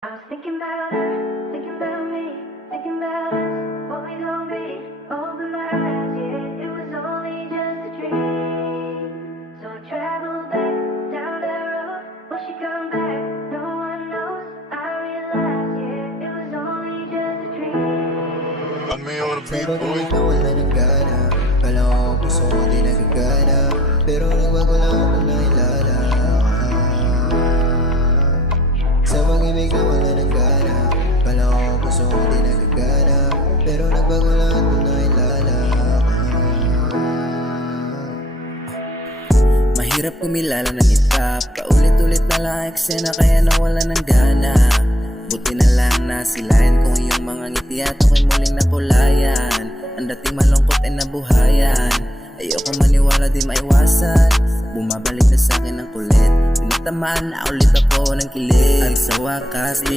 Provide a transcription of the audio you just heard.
I was thinking about her, thinking about me, thinking about us, what we gon' be. Open my eyes, yeah, it was only just a dream. So I traveled back down that road. Will she come back? No one knows. I realized, yeah, it was only just a dream. On me on the Sa beat, boy. pag-ibig na wala ng gana, kala ko gusto ko di nagagana, pero nagbago lang ako na ilala. Sa pag-ibig na wala ng gana, kala ko gusto ko di nagagana, pero nagbago lang ako na ilala. Mahirap kumilala ng iba, paulit-ulit na lang eksena kaya nawala ng gana. Buti na lang nasilayan kung iyong mga ngiti at ako'y muling napulayan. Ang dating malungkot ay nabuhayan, ayoko maniwala di maiwasan. Bumabalik na sa'kin ang kulit, pinatamaan na ulit ako ng kilig. At sa wakas